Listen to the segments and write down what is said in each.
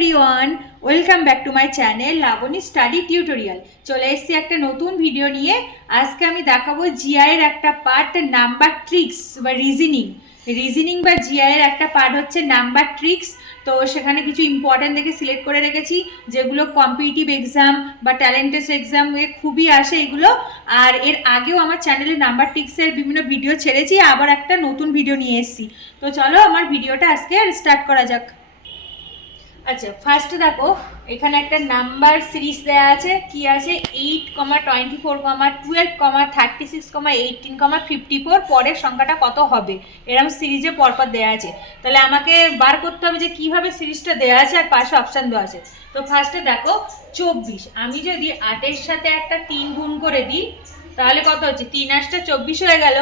Everyone, welcome back to my channel Labani study tutorial. চলে এসেছি একটা নতুন ভিডিও নিয়ে। আজকে আমি দেখাবো জিআই এর একটা পার্ট, নাম্বার ট্রিক্স বা রিজনিং বা জিআই এর একটা পার্ট হচ্ছে নাম্বার ট্রিক্স। তো সেখানে কিছু ইম্পর্টেন্ট দেখে সিলেক্ট করে রেখেছি, যেগুলো কম্পিটিটিভ এক্সাম বা ট্যালেন্ট টেস্ট এক্সাম খুবই আসে এগুলো। আর এর আগেও আমার চ্যানেলে নাম্বার ট্রিক্সের বিভিন্ন ভিডিও ছেড়েছি, আবার একটা নতুন ভিডিও নিয়ে এসেছি। তো চলো আমার ভিডিওটা আজকে স্টার্ট করা যাক। আচ্ছা, ফার্স্টে দেখো এখানে একটা নাম্বার সিরিজ দেওয়া আছে। কি আছে? 8,24,12,36,18,54 পরের সংখ্যাটা কত হবে, এরকম সিরিজে পরপর দেওয়া আছে। তাহলে আমাকে বার করতে হবে যে কিভাবে সিরিজটা দেওয়া আছে আর পাশে অপশান দেওয়া আছে। তো ফার্স্টে দেখো 24, আমি যদি 8-এর সাথে একটা 3 গুণ করে দিই তাহলে কত হচ্ছে? 3 8টা 24 হয়ে গেল।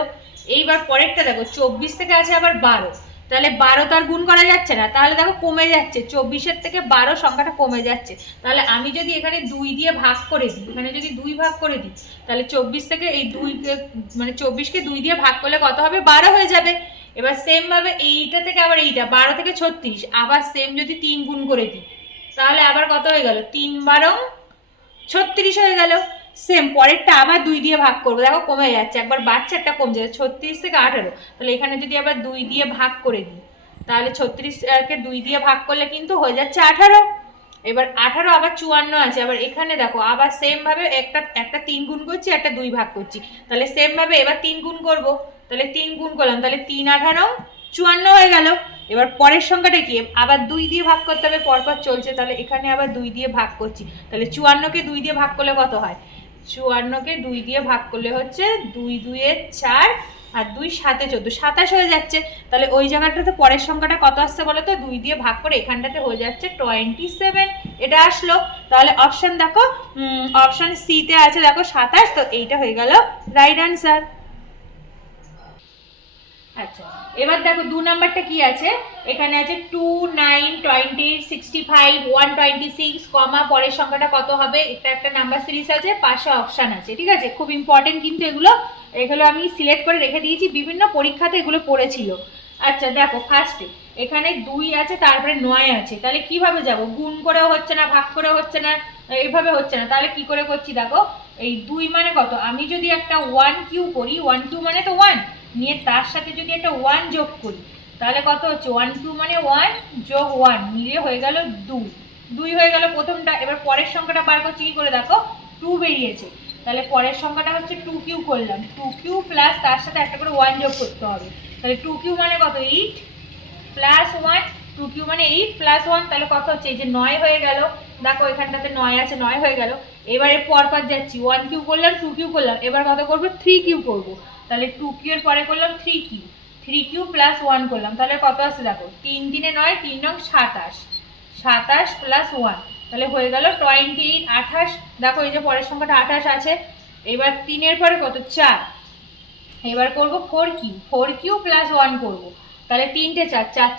এইবার পরেরটা দেখো 24 থেকে আছে আবার 12, তাহলে 12 তো আর গুণ করা যাচ্ছে না, তাহলে দেখো কমে যাচ্ছে, 24-এর থেকে 12 সংখ্যাটা কমে যাচ্ছে। তাহলে আমি যদি এখানে 2 দিয়ে ভাগ করে দিই, এখানে যদি 2 ভাগ করে দিই তাহলে 24 থেকে এই 2 মানে 24কে 2 দিয়ে ভাগ করলে কত হবে? 12 হয়ে যাবে। এবার সেম ভাবে এইটা থেকে আবার এইটা 12 থেকে 36 আবার সেম যদি 3 গুণ করে দিই তাহলে আবার কত হয়ে গেল? 3 12 36 হয়ে গেল। সেম পরেরটা আবার 2 দিয়ে ভাগ করবো, দেখো কমে যাচ্ছে, একবার বাড়ছে একটা কমছে, 36 থেকে 18। তাহলে এখানে যদি আবার 2 দিয়ে ভাগ করে দিই তাহলে 36কে 2 দিয়ে ভাগ করলে কিন্তু হয়ে যাচ্ছে 18। এবার 18 আবার 54 আছে, আবার এখানে দেখো আবার সেম ভাবে একটা 3 গুণ করছি, একটা 2 ভাগ করছি, তাহলে সেম ভাবে এবার 3 গুণ করব, তাহলে 3 গুণ করলাম, তাহলে 3 18 54 হয়ে গেল। এবার পরের সংখ্যাটা কি? আবার 2 দিয়ে ভাগ করতে হবে, পরপর চলছে, তাহলে এখানে আবার 2 দিয়ে ভাগ করছি, তাহলে 54কে 2 দিয়ে ভাগ করলে কত হয়? 54কে 2 দিয়ে ভাগ করলে হচ্ছে 2 2 এ 4 আর 2 7 14 27 হয়ে যাচ্ছে। তাহলে ওই জায়গাটাতে পরের সংখ্যাটা কত আসছে বলো তো? 2 দিয়ে ভাগ করে এখানটাতে হয়ে যাচ্ছে 27, এটা আসলো। তাহলে অপশন দেখো, অপশন সি তে আছে দেখো 27, তো এইটা হয়ে গেল রাইট আনসার। আচ্ছা, এবার দেখো 2 নাম্বারটা কি আছে? এখানে আছে 2 9 20 65 126, কমা পরের সংখ্যাটা কত হবে? এটা একটা নাম্বার সিরিজ আছে, পাশে অপশন আছে, ঠিক আছে? খুব ইম্পর্টেন্ট কিন্তু এগুলো আমি সিলেক্ট করে রেখে দিয়েছি, বিভিন্ন পরীক্ষাতে এগুলো পড়েছিল। আচ্ছা দেখো, ফার্স্টে এখানে 2 আছে, তারপরে 9 আছে, তাহলে কিভাবে যাব? গুণ করেও হচ্ছে না, ভাগ করেও হচ্ছে না, এইভাবে হচ্ছে না, তাহলে কি করে করছি দেখো। এই 2 মানে কত? আমি যদি একটা 1 কিউ করি, 1 কিউ মানে তো 1, নিয়ে তার সাথে যদি একটা 1 যোগ করি তাহলে কত হচ্ছে? 1 কিউ মানে 1 যোগ 1 মিলিয়ে হয়ে গেল 2 হয়ে গেল প্রথমটা। এবার পরের সংখ্যাটা বার করছি কি করে দেখো, 2 বেরিয়েছে, তাহলে পরের সংখ্যাটা হচ্ছে 2 কিউ করলাম, 2 কিউ প্লাস তার সাথে একটা করে 1 যোগ করতে হবে, তাহলে 2 কিউ মানে কত? 8 প্লাস 1, 2 কিউ মানে 8 প্লাস 1, তাহলে কত হচ্ছে? এই যে 9 হয়ে গেল, দেখো এখানটাতে 9 আছে, 9 হয়ে গেল। এবারে পরপর যাচ্ছি, 1 কিউ করলাম, 2 কিউ করলাম, এবার কত করবো? 3 কিউ করবো, তাহলে 2 কিউ এর পরে করলাম 3 কিউ, 3 কিউ প্লাস 1 করলাম, তাহলে কত আসছে দেখো? 3 3 9, 3 9 27, 27 প্লাস 1, তাহলে হয়ে গেল 28 28। দেখো এই যে পরের সংখ্যাটা 28 আছে। এবার 3 এর পরে কত? 4, এবার করব 4 কিউ, 4 কিউ প্লাস 1 করব, তাহলে 3টে 4, 4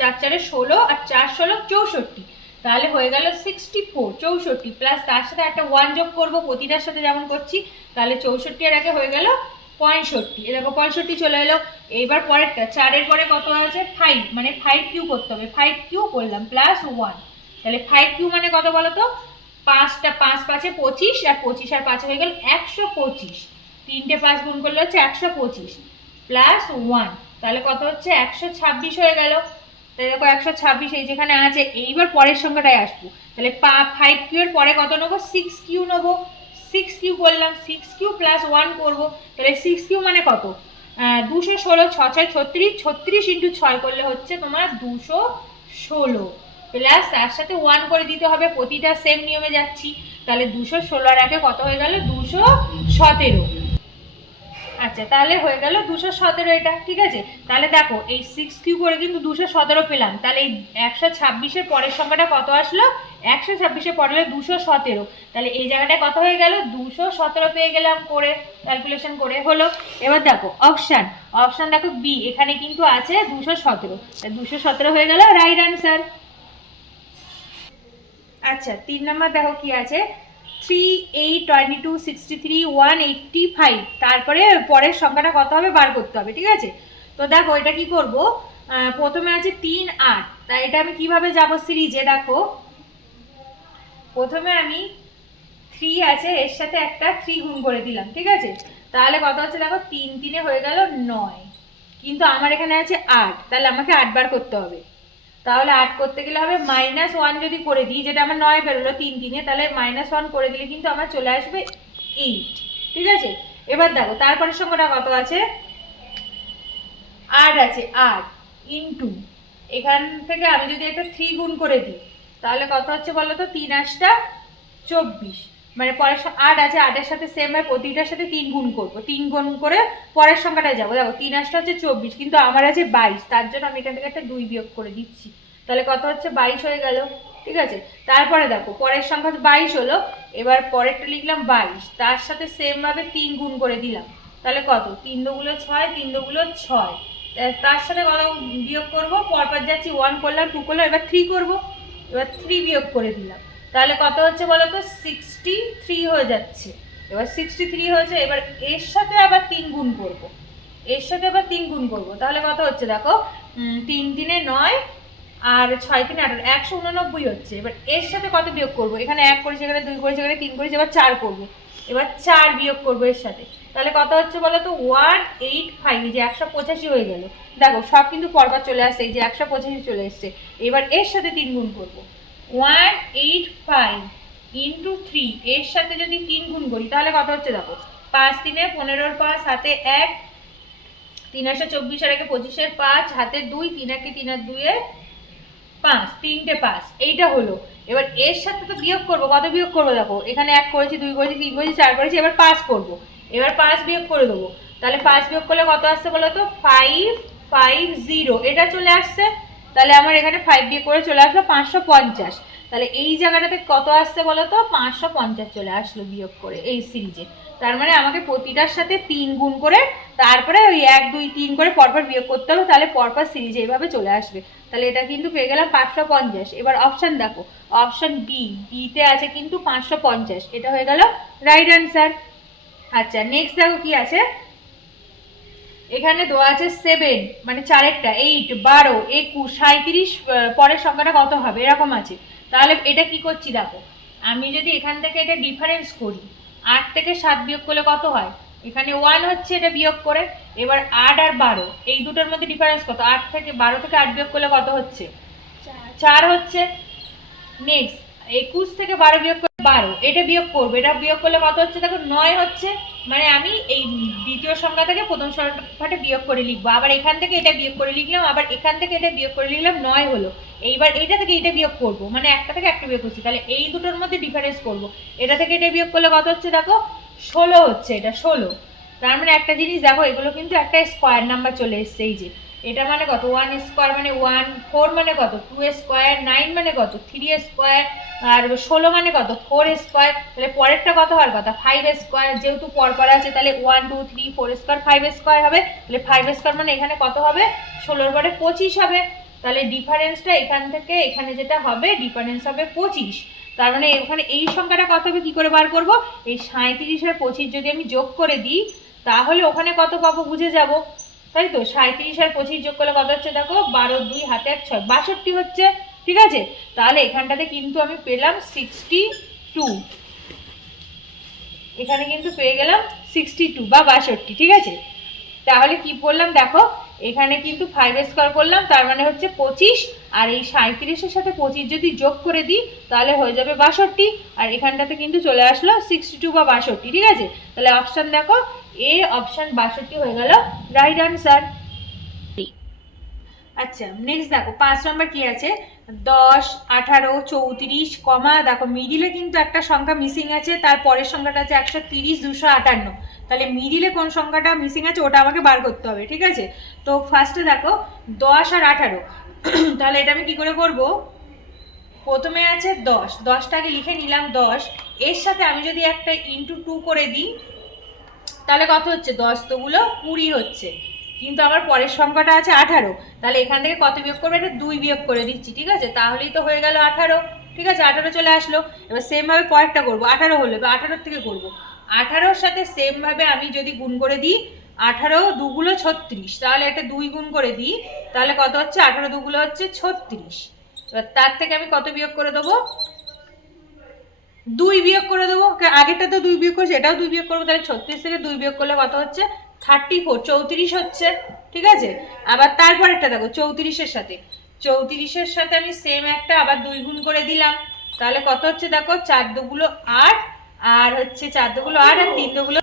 4 16 আর 4 16 64, তাহলে হয়ে গেল 64, 64 প্লাস তার সাথে একটা 1 যোগ করব প্রতিটার সাথে যেমন করছি, তাহলে 64 এর আগে হয়ে গেল 65, এ দেখো 65 চলে এলো। এইবার পরেরটা 4 এর পরে কত আছে? 5, মানে 5 কিউ করতে হবে, 5 কিউ করলাম প্লাস 1, তাহলে 5 কিউ মানে কত বলো তো? 5টা 5 5 25 আর 25 আর 5 হয়ে গেল 125, 3টে 5 গুণ করলে হচ্ছে 125 প্লাস 1, তাহলে কত হচ্ছে? 126 হয়ে গেল। তাহলে দেখো 126 এই যেখানে আছে। এইবার পরের সংখ্যাটায় আসবো, তাহলে 5 কিউ এর পরে কত নেবো? 6 কিউ নেবো, 6 কিউ করলাম, 6 কিউ প্লাস 1 করবো, তাহলে 6 কিউ মানে কত? 216, 6 6 36, 36 ইন্টু 6 করলে হচ্ছে তোমার 216, প্লাস তার সাথে 1 করে দিতে হবে, প্রতিটা সেম নিয়মে যাচ্ছি, তাহলে 216 এর আগে কত হয়ে গেল? 217। আচ্ছা, তাহলে হয়ে গেল 217 এটা, ঠিক আছে? তাহলে দেখো এই 6 কিউ করে কিন্তু 217 পেলাম, তাহলে এই 126 এর পরের সংখ্যাটা কত আসলো? 126 এর পরে 217, তাহলে এই জায়গাটায় কত হয়ে গেল? 217 পেয়ে গেলাম করে, ক্যালকুলেশন করে হলো। এবার দেখো অপশন দেখো বি, এখানে কিন্তু আছে 217, তাহলে 217 হয়ে গেল রাইট আনসার। আচ্ছা, 3 নাম্বার দেখো কি আছে? 3 8 22 63 185, তারপরে পরের সংখ্যাটা কত হবে বার করতে হবে, ঠিক আছে? তো দেখো এটা কি করব, প্রথমে আছে 3 8, তাই এটা আমি কিভাবে যাব সিরিজে, দেখো প্রথমে আমি 3 আছে এর সাথে একটা 3 গুণ করে দিলাম, ঠিক আছে? তাহলে কত হচ্ছে দেখো, 3 3 হয়ে গেল 9, কিন্তু আমার এখানে আছে 8, তাহলে আমাকে 8 বার করতে হবে। তাহলে 8 করতে গেলে হবে -1 যদি করে দিই, যেটা আমার 9 বেরোলো 3 3-এ, তাহলে -1 করে দিলে কিন্তু আমার চলে আসবে 8, ঠিক আছে? এবার দেখো তারপরের সংখ্যাটা কত আছে, 8 আছে, 8 ইন্টু এখান থেকে আমি যদি একটা 3 গুণ করে দিই, তাহলে কত হচ্ছে বলো তো, 3 8টা 24, মানে পরের 8 আছে, 8-এর সাথে সেম হয়, প্রতিটার সাথে 3 গুণ করবো, 3 গুণ করে পরের সংখ্যাটায় যাবো। দেখো 3 8টা হচ্ছে 24, কিন্তু আমার আছে 22, তার জন্য আমি এখান থেকে একটা 2 বিয়োগ করে দিচ্ছি, তাহলে কত হচ্ছে 22 হয়ে গেল, ঠিক আছে? তারপরে দেখো পরের সংখ্যা 22 হলো, এবার পরেরটা লিখলাম 22, তার সাথে সেম ভাবে 3 গুণ করে দিলাম, তাহলে কত, 3 দুগুলো 6, 3 দুগুলো 6, তার সাথে কত বিয়োগ করবো, পরপর যাচ্ছি, 1 করলাম, 2 করলাম, এবার 3 করবো, এবার 3 বিয়োগ করে দিলাম, তাহলে কত হচ্ছে বলো তো, 63 হয়ে যাচ্ছে। এবার 63 হয়েছে, এবার এর সাথে আবার 3 গুণ করব, এর সাথে আবার 3 গুণ করব, তাহলে কত হচ্ছে দেখো, 3 3-এ 9 আর 6 3-এ 18, 189 হচ্ছে। এবার এর সাথে কত বিয়োগ করব, এখানে 1 করেছি, এখানে 2 করেছি, এখানে 3 করেছি, এবার 4 করব, এবার 4 বিয়োগ করব এর সাথে, তাহলে কত হচ্ছে বলো তো, 185, এই যে 185 হয়ে গেল। দেখো সব কিন্তু পরপর চলে আসছে, এই যে 185 চলে এসছে। এবার এর সাথে 3 গুণ করব, 185 ইন্টু 3, এর সাথে যদি 3 গুণ করি, তাহলে কত হচ্ছে দেখো, 5 3-এ 15-এর 5, হাতে 1, 3 8 24, আর 1 25-এর 5, হাতে 2, 3 1 3 আর 2-এ 5, 3টে 5, এইটা হলো। এবার এর সাথে তো বিয়োগ করব, কত বিয়োগ করব দেখো, এখানে 1 করেছি, 2 করেছি, 3 করেছি, 4 করেছি, এবার 5 করব, এবার 5 বিয়োগ করে দেবো, তাহলে 5 বিয়োগ করলে কত আসছে বলো তো, 550, এটা চলে আসছে। তাহলে আমার এখানে 5 বিয়োগ করে চলে আসলো 550, তাহলে এই জায়গাটাতে কত আসছে বলো তো, 550 চলে আসলো বিয়োগ করে এই সিরিজে। তার মানে আমাকে প্রতিটার সাথে 3 গুণ করে তারপরে ওই 1 2 3 করে পরপর বিয়োগ করতে হবে, তাহলে পরপর সিরিজে এইভাবে চলে আসবে। তাহলে এটা কিন্তু পেয়ে গেলাম 550। এবার অপশান দেখো, অপশান বিতে আছে কিন্তু 550, এটা হয়ে গেল রাইট অ্যান্সার। আচ্ছা নেক্সট দেখো কি আছে, এখানে দেওয়া আছে 7, মানে 4-এরটা 8 12 21 37, পরের সংখ্যাটা কত হবে এরকম আছে। তাহলে এটা কি করছি দেখো, আমি যদি এখান থেকে এটা ডিফারেন্স করি, 8 থেকে 7 বিয়োগ করলে কত হয়, এখানে 1 হচ্ছে, এটা বিয়োগ করে, এবার 8 আর 12 এই দুটোর মধ্যে ডিফারেন্স কত, 8 থেকে 12 থেকে 8 বিয়োগ করলে কত হচ্ছে, 4 হচ্ছে। নেক্সট 21 থেকে 12 বিয়োগ করে 12, এটা বিয়োগ করবো, এটা বিয়োগ করলে কত হচ্ছে দেখো, 9 হচ্ছে। মানে আমি এই দ্বিতীয় সংখ্যা থেকে প্রথম সংখ্যাটা বিয়োগ করে লিখবো, আবার এখান থেকে এটা বিয়োগ করে লিখলাম, আবার এখান থেকে এটা বিয়োগ করে লিখলাম, 9 হলো। এইবার এইটা থেকে এটা বিয়োগ করবো, মানে একটা থেকে একটা বিয়োগ করছি, তাহলে এই দুটোর মধ্যে ডিফারেন্স করবো, এটা থেকে এটা বিয়োগ করলে কত হচ্ছে দেখো, 16 হচ্ছে, এটা 16। তার মানে একটা জিনিস দেখো, এগুলো কিন্তু একটা স্কোয়ার নাম্বার চলে এসছে, এই যে এটা মানে কত, 1 স্কোয়ার মানে 1, 4 মানে কত 2 স্কোয়ার, 9 মানে কত 3 স্কোয়ার, আর 16 মানে কত 4 স্কোয়ার। তাহলে পরেরটা কত হওয়ার কথা, 5 স্কোয়ার, যেহেতু পরপর আছে তাহলে 1 2 3 4 স্কোয়ার 5 স্কোয়ার হবে, তাহলে 5 স্কোয়ার মানে এখানে কত হবে, 16-এর পরে 25 হবে। তাহলে ডিফারেন্সটা এখান থেকে এখানে যেটা হবে, ডিফারেন্স হবে 25। তার মানে ওখানে এই সংখ্যাটা কত হবে কি করে বার করব, এই 37 আর 25 যদি আমি যোগ করে দিই, তাহলে ওখানে কত পাবো বুঝে যাব, তাই তো। 37 আর 25 যোগ করলে কত হচ্ছে দেখো, 12 2 হাতে 1 6, 62 হচ্ছে, ঠিক আছে। তাহলে এখানটাতে কিন্তু আমি পেলাম 62, এখানে কিন্তু পেয়ে গেলাম 62 বা 62, ঠিক আছে। তাহলে কি বললাম দেখো, এখানে কিন্তু 5 স্কোয়ার করলাম, তার মানে হচ্ছে 25, আর এই 37-এর সাথে 25 যদি যোগ করে দিই তাহলে হয়ে যাবে 62, আর এখানটাতে কিন্তু চলে আসলো 62 বা 62, ঠিক আছে। তাহলে অপশান দেখো, এ অপশান 62 হয়ে গেল রাইট আনসার। আচ্ছা নেক্সট দেখো 5 নম্বর কি আছে, 10 18 34, কমা দেখো মিডিলে কিন্তু একটা সংখ্যা মিসিং আছে, তার পরের সংখ্যাটা আছে 130 258, তাহলে মিডিলে কোন সংখ্যাটা মিসিং আছে ওটা আমাকে বার করতে হবে, ঠিক আছে। তো ফার্স্টে দেখো 10 আর 18, তাহলে এটা আমি কি করে করব, প্রথমে আছে 10, 10টাকে লিখে নিলাম 10, এর সাথে আমি যদি একটা ইন্টু 2 করে দিই, তাহলে কত হচ্ছে, 10 তো গুলো 20 হচ্ছে, কিন্তু আমার পরের সংখ্যাটা আছে 18, তাহলে এখান থেকে কত বিয়োগ করবে, এটা 2 বিয়োগ করে দিচ্ছি, ঠিক আছে। তাহলেই তো হয়ে গেল 18, ঠিক আছে, 18 চলে আসলো। এবার সেমভাবে পরেরটা করবো, 18 হলো, এবার 18 থেকে করবো, 18-র সাথে সেমভাবে আমি যদি গুণ করে দিই, 18 দুগুলো 36, তাহলে এটা 2 গুণ করে দিই, তাহলে কত হচ্ছে 18 দুগুলো হচ্ছে 36। এবার তার থেকে আমি কত বিয়োগ করে দেবো, 2 বিয়োগ করে দেবো, আগেরটা তো 2 বিয়োগ করেছে, এটাও 2 বিয়োগ করবো, তাহলে 36 থেকে 2 বিয়োগ করলে কত হচ্ছে 34, 34 হচ্ছে, ঠিক আছে। আবার তারপরেরটা দেখো 34-এর সাথে, 34-এর সাথে আমি সেম একটা আবার 2 গুণ করে দিলাম, তাহলে কত হচ্ছে দেখো 4 দুগুলো 8, আর হচ্ছে 4 দুগুলো 8 আর 3 দুগুলো,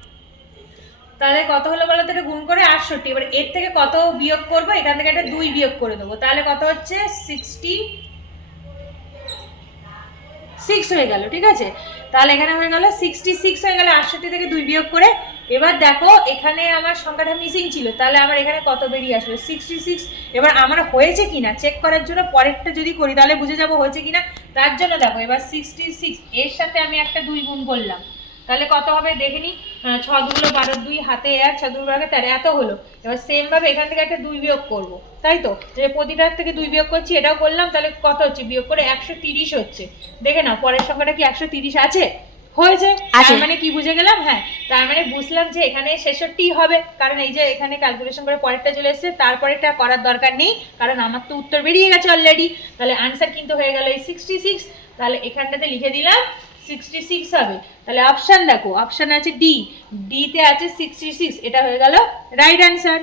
তাহলে কত হলো বলো তো, এটা গুণ করে 68। এবার এর থেকে কত বিয়োগ করবো, এখান থেকে একটা 2 বিয়োগ করে দেবো, তাহলে কত হচ্ছে 66 হয়ে গেল, ঠিক আছে। তাহলে এখানে হয়ে গেল 66 হয়ে গেল 68 থেকে 2 বিয়োগ করে। এবার দেখো এখানে আমার সংখ্যাটা মিসিং ছিল, তাহলে আমার এখানে কত বেরিয়ে আসবে 66। এবার আমার হয়েছে কিনা চেক করার জন্য পরেরটা যদি করি তাহলে বুঝে যাবো হয়েছে কিনা। তার জন্য দেখো এবার 66 এর সাথে আমি একটা 2 গুণ করলাম, তাহলে কত হবে দেখে নি, 6 দুগুলো 12, 2 হাতে 1, 6 দুগুলো 13, এত হলো। এবার সেম ভাবে এখান থেকে একটা 2 বিয়োগ করব, তাই তো, যে প্রতিটার থেকে 2 বিয়োগ করছি, এটাও করলাম, তাহলে কত হচ্ছে বিয়োগ করে 130 হচ্ছে। দেখে নাও পরের সংখ্যাটা কি 130 আছে, হয়েছে। তার মানে কি বুঝে গেলাম, হ্যাঁ তার মানে বুঝলাম যে এখানে 66 হবে, কারণ এই যে এখানে ক্যালকুলেশন করে পরেরটা চলে এসেছে, তারপরেটা করার দরকার নেই, কারণ আমার তো উত্তর বেরিয়ে গেছে অলরেডি। তাহলে আনসার কিন্তু হয়ে গেল এই 66, তাহলে এখানটাতে লিখে দিলাম 66 হবে। তাহলে অপশন দেখো, অপশন আছে ডি, ডিতে আছে 66, এটা হয়ে গেল রাইট অ্যান্সার।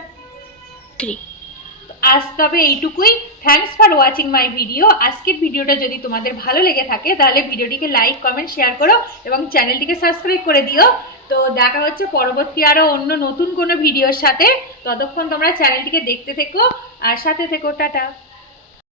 আজ তবে এইটুকুই। Thanks for watching my video. আজকের ভিডিওটা যদি তোমাদের ভালো লেগে থাকে তাহলে ভিডিওটিকে লাইক, কমেন্ট, শেয়ার করো এবং চ্যানেলটিকে সাবস্ক্রাইব করে দিও। তো দেখা হচ্ছে পরবর্তী আরও অন্য নতুন কোনো ভিডিওর সাথে, ততক্ষণ তোমরা চ্যানেলটিকে দেখতে থেকো আর সাথে থেকো। টাটা।